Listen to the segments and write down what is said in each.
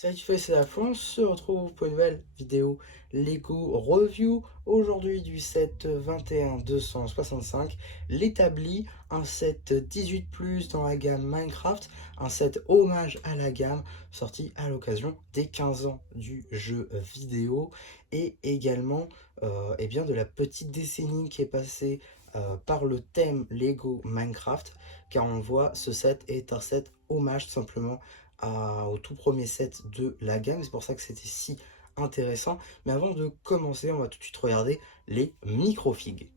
Salut, c'est la France, on se retrouve pour une nouvelle vidéo Lego Review. Aujourd'hui du set 21265, l'établi, un set 18+, dans la gamme Minecraft, un set hommage à la gamme, sorti à l'occasion des 15 ans du jeu vidéo, et également bien de la petite décennie qui est passée par le thème Lego Minecraft, car on voit ce set est un set hommage tout simplement au tout premier set de la gamme. C'est pour ça que c'était si intéressant. Mais avant de commencer, on va tout de suite regarder les microfigs.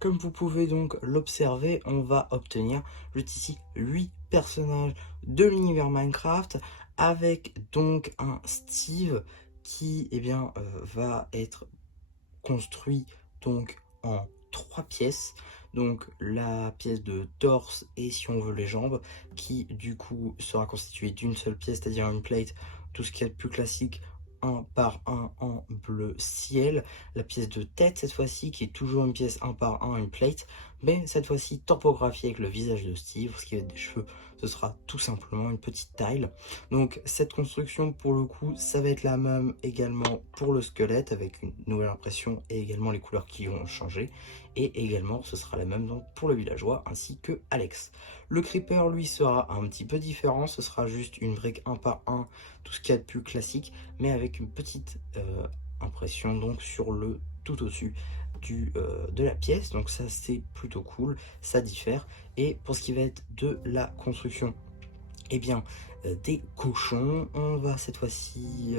Comme vous pouvez donc l'observer, on va obtenir juste ici 8 personnages de l'univers Minecraft, avec donc un Steve qui va être construit donc en 3 pièces. Donc la pièce de torse et, si on veut, les jambes, qui du coup sera constituée d'une seule pièce, c'est-à-dire une plate, tout ce qui est plus classique, 1 par 1 en bleu ciel. La pièce de tête cette fois-ci, qui est toujours une pièce 1 par 1, une plate, mais cette fois-ci topographiée avec le visage de Steve. Ce qui va être des cheveux, ce sera tout simplement une petite tile. Donc cette construction, pour le coup, ça va être la même également pour le squelette, avec une nouvelle impression et également les couleurs qui vont changer. Et également ce sera la même donc pour le villageois ainsi que Alex. Le creeper, lui, sera un petit peu différent. Ce sera juste une brique 1 par 1, tout ce qu'il y a de plus classique, mais avec une petite impression donc sur le tout au-dessus de la pièce. Donc ça, c'est plutôt cool, ça diffère. Et pour ce qui va être de la construction, des cochons, on va cette fois-ci,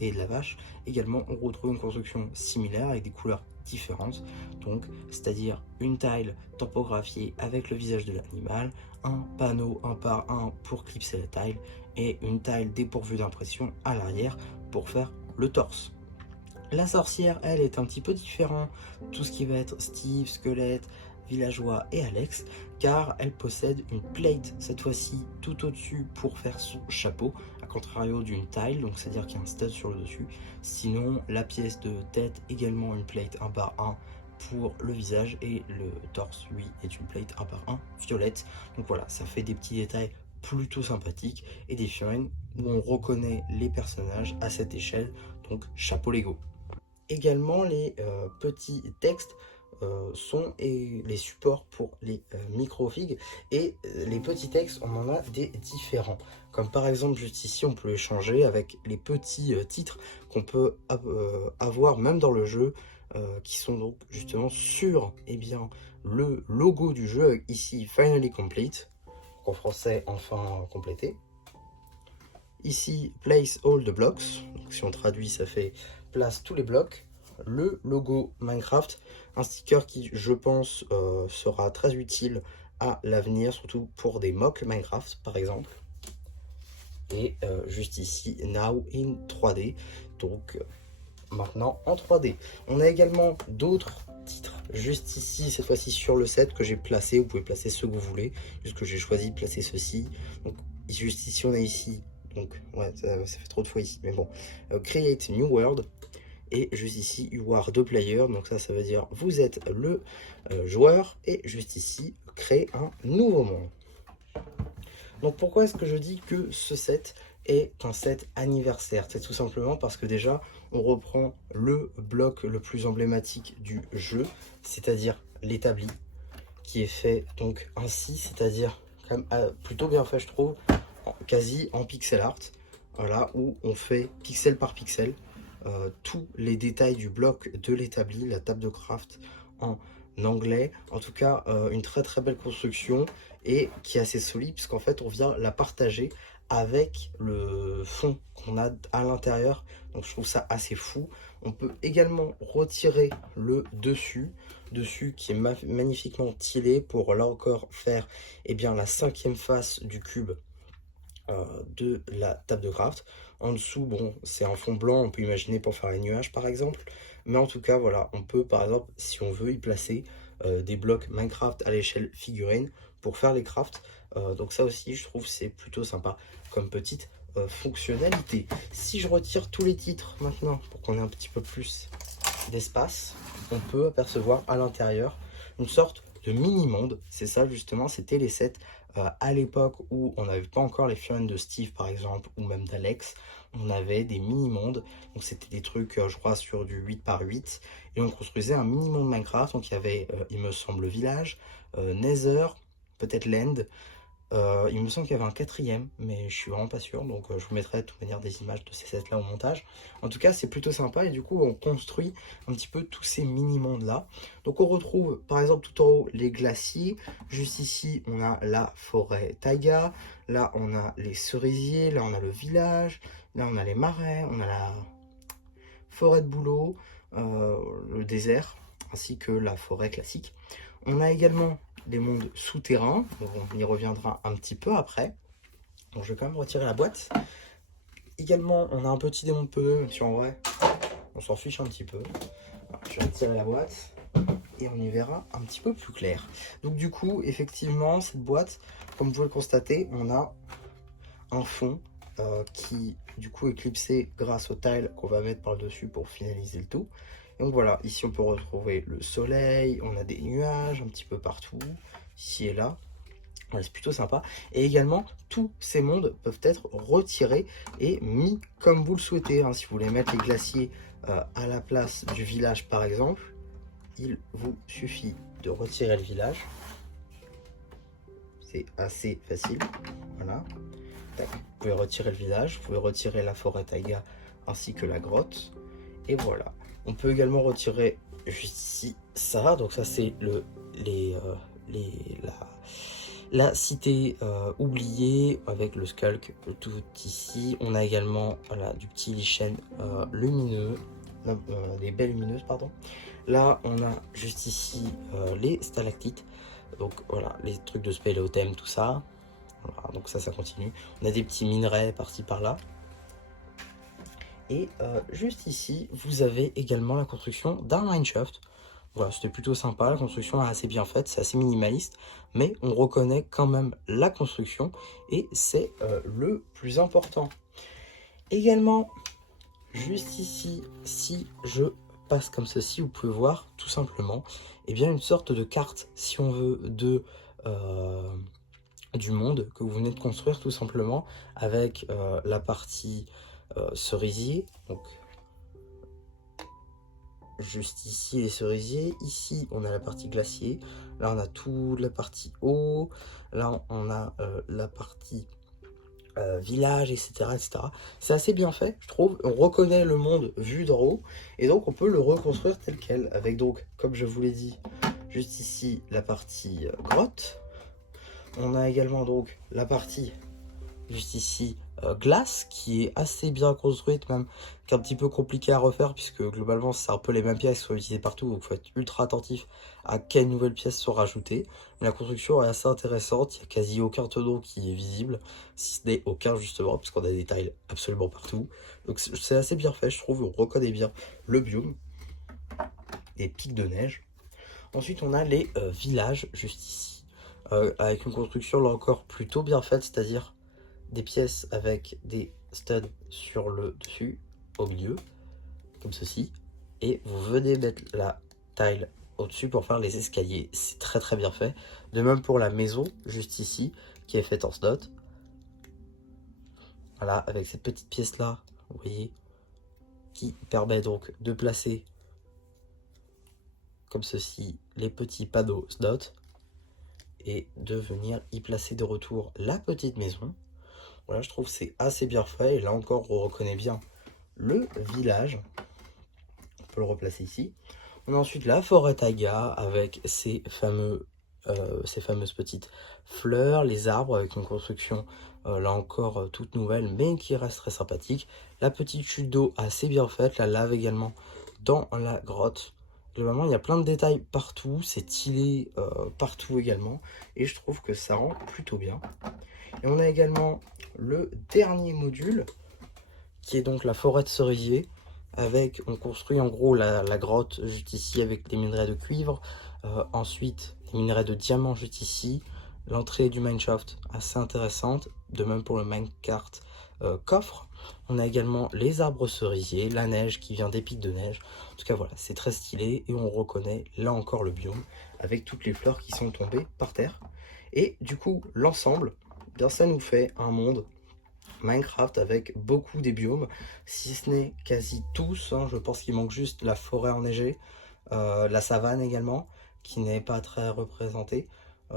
et de la vache également, on retrouve une construction similaire avec des couleurs différentes, donc c'est-à-dire une tile topographiée avec le visage de l'animal, un panneau 1 par 1 pour clipser la tile, et une tile dépourvue d'impression à l'arrière pour faire le torse. La sorcière, elle, est un petit peu différente, tout ce qui va être Steve, squelette, villageois et Alex, car elle possède une plate cette fois-ci tout au-dessus pour faire son chapeau, à contrario d'une tile, donc c'est-à-dire qu'il y a un stud sur le dessus. Sinon, la pièce de tête, également une plate 1 par 1 pour le visage, et le torse, lui, est une plate 1 par 1 violette. Donc voilà, ça fait des petits détails plutôt sympathiques et des figurines où on reconnaît les personnages à cette échelle, donc chapeau Lego. Également, les petits textes sont les supports pour les microfigs, et les petits textes, on en a des différents, comme par exemple juste ici on peut les changer avec les petits titres qu'on peut avoir même dans le jeu, qui sont donc justement sur le logo du jeu, avec ici Finally Complete, en français enfin complété. Ici, place all the blocks, donc si on traduit, ça fait place tous les blocs. Le logo Minecraft, un sticker qui, je pense, sera très utile à l'avenir, surtout pour des mocks Minecraft par exemple. Et juste ici, now in 3D, donc maintenant en 3D. On a également d'autres titres juste ici, cette fois-ci sur le set, que j'ai placé. Vous pouvez placer ce que vous voulez, juste que j'ai choisi de placer ceci. Donc juste ici, on a ici, donc ouais, ça fait trop de fois ici, mais bon, create new world, et juste ici you are the player, donc ça veut dire vous êtes le joueur, et juste ici créer un nouveau monde. Donc pourquoi est-ce que je dis que ce set est un set anniversaire? C'est tout simplement parce que déjà on reprend le bloc le plus emblématique du jeu, c'est-à-dire l'établi, qui est fait donc ainsi, c'est-à-dire quand même plutôt bien fait, je trouve, quasi en pixel art. Voilà, où on fait pixel par pixel tous les détails du bloc de l'établi, la table de craft en anglais. En tout cas, une très très belle construction, et qui est assez solide, puisqu'en fait on vient la partager avec le fond qu'on a à l'intérieur. Donc je trouve ça assez fou. On peut également retirer le dessus qui est magnifiquement tilé, pour là encore faire la 5e face du cube de la table de craft. En dessous, bon, c'est un fond blanc, on peut imaginer pour faire les nuages par exemple, mais en tout cas voilà, on peut par exemple, si on veut, y placer des blocs Minecraft à l'échelle figurine pour faire les crafts. Donc ça aussi, je trouve, c'est plutôt sympa comme petite fonctionnalité. Si je retire tous les titres maintenant, pour qu'on ait un petit peu plus d'espace, on peut apercevoir à l'intérieur une sorte de mini-monde. C'est ça justement, c'était les sets à l'époque où on n'avait pas encore les furines de Steve par exemple, ou même d'Alex. On avait des mini-mondes, donc c'était des trucs je crois sur du 8 par 8, et on construisait un mini-monde Minecraft. Donc il y avait il me semble le village, Nether, peut-être l'End. Il me semble qu'il y avait un quatrième, mais je suis vraiment pas sûr, donc je vous mettrai de toute manière des images de ces sets là au montage. En tout cas, c'est plutôt sympa, et du coup on construit un petit peu tous ces mini mondes là. Donc on retrouve par exemple tout en haut les glaciers, juste ici on a la forêt taiga, là on a les cerisiers, là on a le village, là on a les marais, on a la forêt de bouleau, le désert, ainsi que la forêt classique. On a également des mondes souterrains, donc on y reviendra un petit peu après. Donc je vais quand même retirer la boîte. Également, on a un petit démon de pneu, même si en vrai, on s'en fiche un petit peu. Alors, je vais retirer la boîte et on y verra un petit peu plus clair. Donc du coup, effectivement, cette boîte, comme vous pouvez le constater, on a un fond qui du coup est clipsé grâce au tile qu'on va mettre par-dessus pour finaliser le tout. Donc voilà, ici on peut retrouver le soleil, on a des nuages un petit peu partout, ici et là. Voilà, c'est plutôt sympa. Et également, tous ces mondes peuvent être retirés et mis comme vous le souhaitez. Hein. Si vous voulez mettre les glaciers à la place du village par exemple, il vous suffit de retirer le village. C'est assez facile. Voilà. Vous pouvez retirer le village, vous pouvez retirer la forêt taïga ainsi que la grotte. Et voilà. On peut également retirer juste ici ça. Donc ça c'est la cité oubliée avec le skulk tout ici. On a également voilà, du petit lichen lumineux, des baies lumineuses pardon. Là on a juste ici les stalactites. Donc voilà, les trucs de spéléothème, tout ça. Voilà, donc ça continue. On a des petits minerais par-ci par-là. Et juste ici, vous avez également la construction d'un mineshaft. Voilà, c'était plutôt sympa, la construction est assez bien faite, c'est assez minimaliste, mais on reconnaît quand même la construction et c'est le plus important. Également, juste ici, si je passe comme ceci, vous pouvez voir tout simplement et bien, une sorte de carte, si on veut, du monde que vous venez de construire tout simplement, avec la partie cerisier, donc juste ici les cerisiers, ici on a la partie glacier, là on a toute la partie eau, là on a la partie village, etc., etc. C'est assez bien fait, je trouve. On reconnaît le monde vu d'en haut, et donc on peut le reconstruire tel quel, avec donc, comme je vous l'ai dit, juste ici la partie grotte. On a également donc la partie juste ici glace qui est assez bien construite, même qui est un petit peu compliqué à refaire puisque globalement c'est un peu les mêmes pièces qui sont utilisées partout, donc il faut être ultra attentif à quelles nouvelles pièces sont rajoutées. Mais la construction est assez intéressante, il n'y a quasi aucun tenon qui est visible, si ce n'est aucun justement, parce qu'on a des tiles absolument partout. Donc c'est assez bien fait, je trouve, on reconnaît bien le biome, des pics de neige. Ensuite on a les villages juste ici, avec une construction là encore plutôt bien faite, c'est-à-dire des pièces avec des studs sur le dessus, au milieu, comme ceci, et vous venez mettre la tile au-dessus pour faire les escaliers. C'est très très bien fait. De même pour la maison, juste ici, qui est faite en stud. Voilà, avec cette petite pièce là, vous voyez, qui permet donc de placer, comme ceci, les petits panneaux stud, et de venir y placer de retour la petite maison. Voilà, je trouve que c'est assez bien fait. Et là encore, on reconnaît bien le village. On peut le replacer ici. On a ensuite la forêt taiga avec ces fameuses petites fleurs, les arbres avec une construction là encore toute nouvelle, mais qui reste très sympathique. La petite chute d'eau assez bien faite, la lave également dans la grotte. Globalement, il y a plein de détails partout, c'est stylé partout également, et je trouve que ça rend plutôt bien. Et on a également le dernier module, qui est donc la forêt de cerisier, avec, on construit en gros la grotte juste ici avec des minerais de cuivre, ensuite les minerais de diamant juste ici, l'entrée du mineshaft assez intéressante, de même pour le minecart coffre. On a également les arbres cerisiers, la neige qui vient des pics de neige. En tout cas voilà, c'est très stylé et on reconnaît là encore le biome avec toutes les fleurs qui sont tombées par terre. Et du coup, l'ensemble, bien, ça nous fait un monde Minecraft avec beaucoup des biomes, si ce n'est quasi tous, hein. Je pense qu'il manque juste la forêt enneigée, la savane également, qui n'est pas très représentée,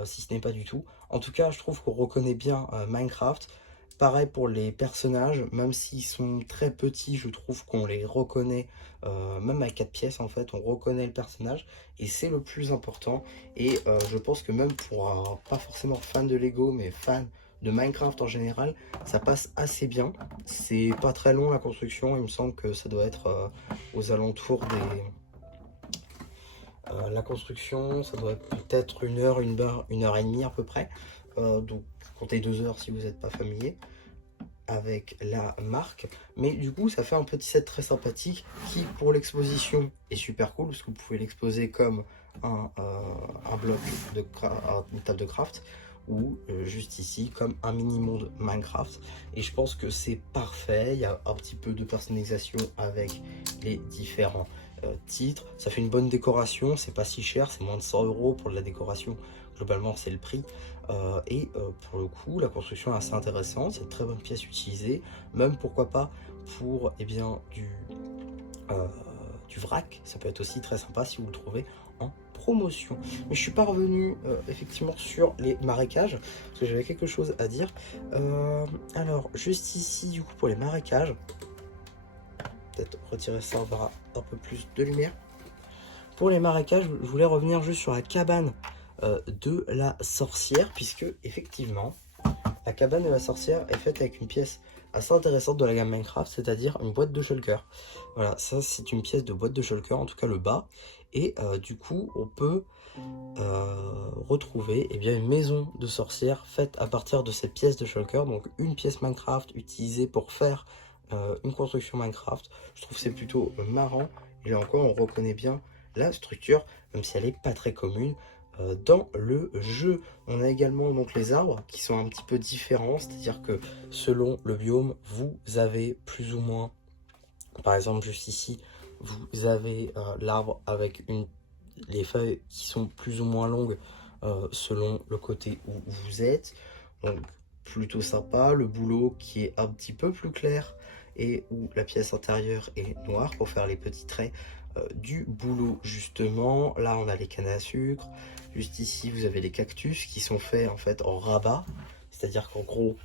si ce n'est pas du tout. En tout cas, je trouve qu'on reconnaît bien Minecraft. Pareil pour les personnages, même s'ils sont très petits, je trouve qu'on les reconnaît, même à 4 pièces en fait, on reconnaît le personnage, et c'est le plus important. Et je pense que même pour pas forcément fan de Lego, mais fan de Minecraft en général, ça passe assez bien. C'est pas très long la construction, il me semble que ça doit être aux alentours des... la construction, ça doit être peut-être une heure et demie à peu près. Donc comptez 2 heures si vous n'êtes pas familier avec la marque. Mais du coup, ça fait un petit set très sympathique qui, pour l'exposition, est super cool parce que vous pouvez l'exposer comme un bloc de une table de craft, ou juste ici comme un mini monde Minecraft. Et je pense que c'est parfait. Il y a un petit peu de personnalisation avec les différents titres. Ça fait une bonne décoration, c'est pas si cher, c'est moins de 100 € pour de la décoration. Globalement, c'est le prix. Pour le coup, la construction est assez intéressante, c'est une très bonne pièce utilisée, même pourquoi pas pour du vrac. Ça peut être aussi très sympa si vous le trouvez en promotion. Mais je suis pas revenu effectivement sur les marécages, parce que j'avais quelque chose à dire. Alors, juste ici, du coup, pour les marécages, peut-être retirer ça, on verra un peu plus de lumière. Pour les marécages, je voulais revenir juste sur la cabane de la sorcière, puisque effectivement la cabane de la sorcière est faite avec une pièce assez intéressante de la gamme Minecraft, c'est-à-dire une boîte de shulker. Voilà, ça c'est une pièce de boîte de shulker, en tout cas le bas, et du coup on peut retrouver bien, une maison de sorcière faite à partir de cette pièce de shulker, donc une pièce Minecraft utilisée pour faire une construction Minecraft. Je trouve que c'est plutôt marrant, et là encore on reconnaît bien la structure, même si elle n'est pas très commune dans le jeu. On a également donc les arbres qui sont un petit peu différents, c'est-à-dire que selon le biome, vous avez plus ou moins, par exemple juste ici, vous avez l'arbre avec les feuilles qui sont plus ou moins longues selon le côté où vous êtes. Donc plutôt sympa. Le boulot qui est un petit peu plus clair et où la pièce intérieure est noire pour faire les petits traits du boulot justement. Là on a les cannes à sucre. Juste ici vous avez les cactus qui sont faits en fait en rabat, c'est à dire qu'en gros,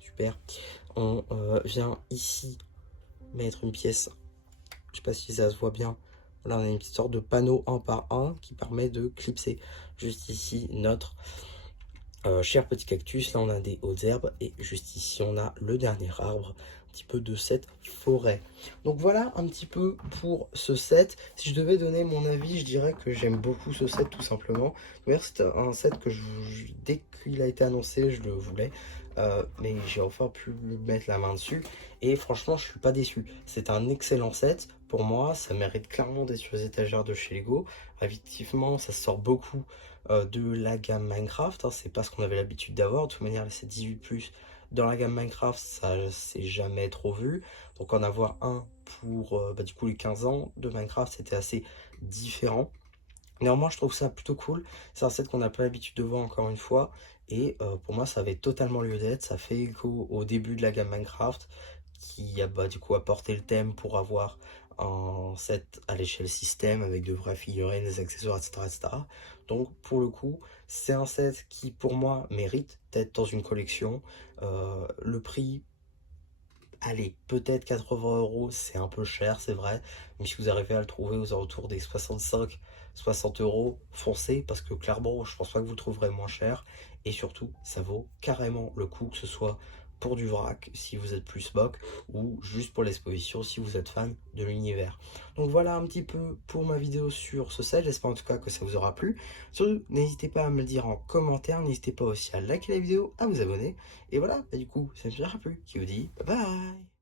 super, on vient ici mettre une pièce, je sais pas si ça se voit bien, là on a une petite sorte de panneau un par un qui permet de clipser juste ici notre cher petit cactus. Là on a des hautes herbes, et juste ici on a le dernier arbre un petit peu de cette forêt. Donc voilà un petit peu pour ce set. Si je devais donner mon avis, je dirais que j'aime beaucoup ce set tout simplement. D'ailleurs c'est un set que dès qu'il a été annoncé je le voulais, mais j'ai enfin pu mettre la main dessus et franchement je suis pas déçu. C'est un excellent set pour moi, ça mérite clairement d'être sur les étagères de chez Lego. Effectivement ça sort beaucoup de la gamme Minecraft, hein, c'est pas ce qu'on avait l'habitude d'avoir. De toute manière c'est 18+, dans la gamme Minecraft ça c'est jamais trop vu, donc en avoir un pour du coup les 15 ans de Minecraft c'était assez différent. Néanmoins je trouve ça plutôt cool, c'est un set qu'on n'a pas l'habitude de voir encore une fois, et pour moi ça avait totalement lieu d'être. Ça fait écho au début de la gamme Minecraft qui a du coup apporté le thème pour avoir un set à l'échelle système avec de vraies figurines, des accessoires, etc., etc. Donc pour le coup c'est un set qui pour moi mérite d'être dans une collection. Le prix, allez, peut-être 80 €, c'est un peu cher, c'est vrai, mais si vous arrivez à le trouver aux alentours des 65-60 €, foncez, parce que clairement, je pense pas que vous le trouverez moins cher, et surtout, ça vaut carrément le coup, que ce soit pour du vrac, si vous êtes plus mock, ou juste pour l'exposition, si vous êtes fan de l'univers. Donc voilà un petit peu pour ma vidéo sur ce set, j'espère en tout cas que ça vous aura plu. Surtout, n'hésitez pas à me le dire en commentaire, n'hésitez pas aussi à liker la vidéo, à vous abonner, et voilà, du coup, ça ne me dira plus, qui vous dit bye bye.